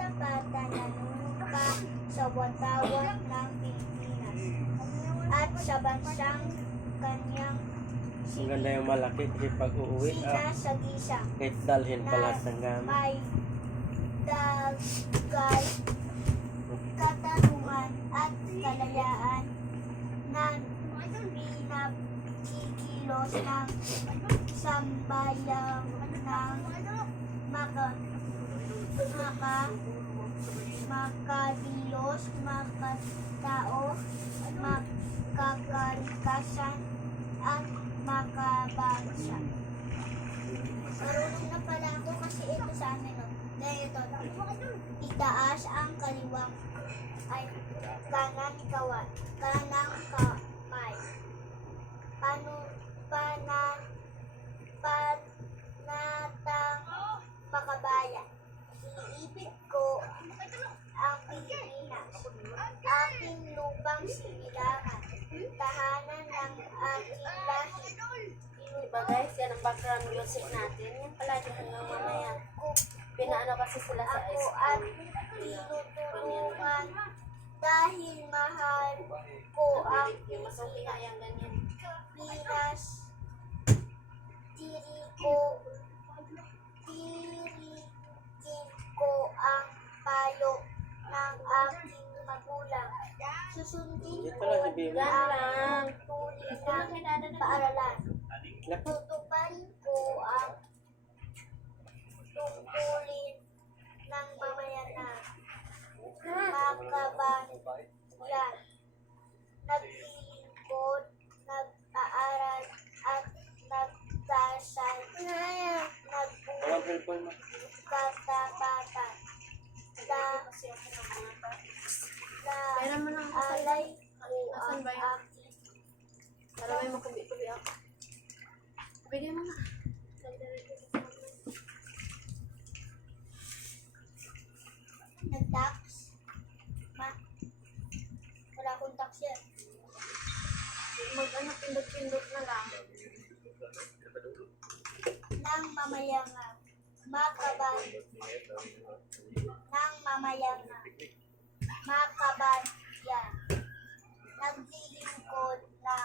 katapatan na nanunumpa sa watawat ng Pilipinas at sa bansang kanyang Ang ganda yung malaki kasi pag uuwi, sinasagisang kahit dalhin pala sa gamit. may dagay katarungan at kalayaan na pinakikilos ng sambayang ng makadilos, makatao, makakalikasan, at makabagsa. Marunong na pala ako kasi ito sa amin, no? Dahil ito, itaas ang kaliwang ay kanang kamay. Panatang makabayan. Iniibig ko ang Pilipinas, aking lupang sinilangan, tahanan ng aking lahi. Diba guys, yan ang background music natin. Yan pala yung hanggang mamaya. Pinaano kasi sila sa Ako at tinutulungan dahil mahal ko ang yung masungki nga yung ganyan. Pinas. Tirikin ko ang payo ng aking magulang. Susundin Dito ko lang si Bibi. ang tunay ng paaralan. Tutuparin ko ang tungkulin ng mamayanan. Makabayan, naglilingkod, nag-aaral at nagdasal, Walang cellphone mo. katapatan. Pero mo nang Alay ko Asan ang ba yun? aking para may makubi-kubi ako. Bigay mo na. nag-tax. Wala akong tax yan. Mag-ano, pindot-pindot na lang. Nang mamayangan, makabayan, naglilingkod na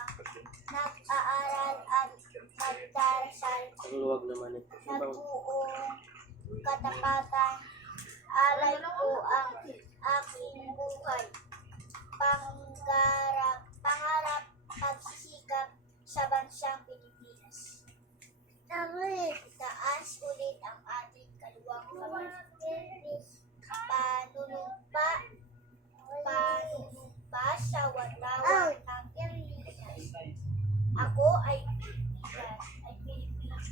nag-aaral at nagdarasal, Ang luwag naman ito. nagbuong katapatan, alay ko ang aking buhay, pangarap, pagsisikap sa bansang Pilipinas. Taas ulit ang ating kaluwang kamay. Panunumpa sa watawat ng Pilipinas. Ako ay Pilipinas.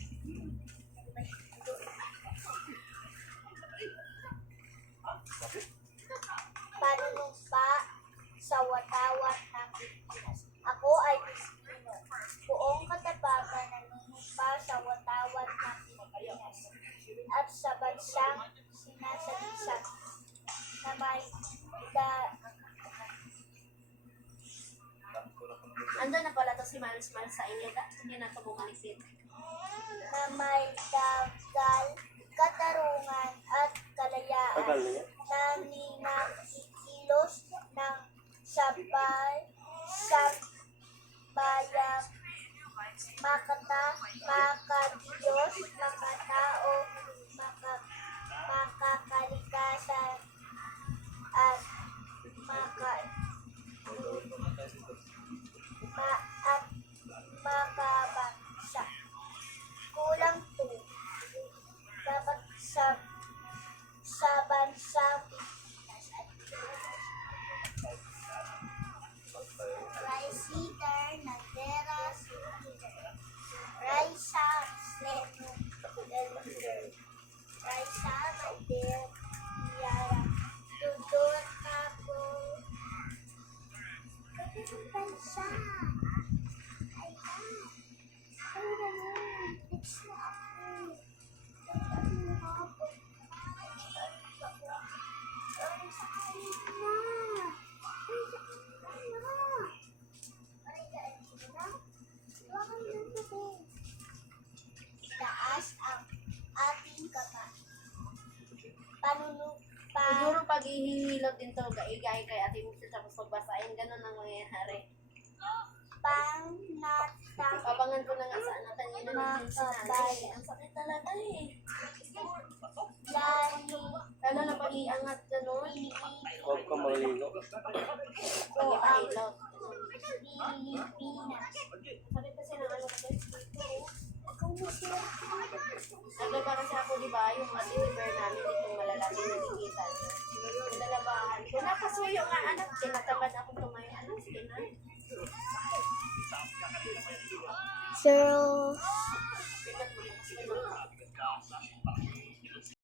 Panunumpa sa watawat ng Pilipinas. Ako ay Pilipino. Buong katapatan nanunumpa sa watawat ng Pilipinas at sa bansang sinasagisag na may Ando na pala to si Miles sa inyo. Hindi na ito bumalik na may dagal, katarungan at kalayaan Tagal na yan. na ninakikilos ng sabayang makadiyos, makatao, makakalikasan at makabagsa. Kulang to. Dapat sa bansang Pilipinas at rice heater, Nanderas, Raisa, Siguro pag ihihilot din to, gaigay kay Ate Mitzi tapos pagbasahin, ganun ang mangyayari. Panatag. Abangan ko na nga sa anak kanina ng sinabi. Ang sakit talaga eh. Lali. Lalo na pag iangat ganun. Huwag ka maligo. Pag ipahilot. Pilipinas. Sabi kasi ng ano ko Ikaw na siya. Naglaba kasi ako, di ba, yung mga deliver namin itong malalaki na digital. Nilalabahan ko. Napasuyo nga anak, tinatamad akong tumayo. Ano, sige na. 0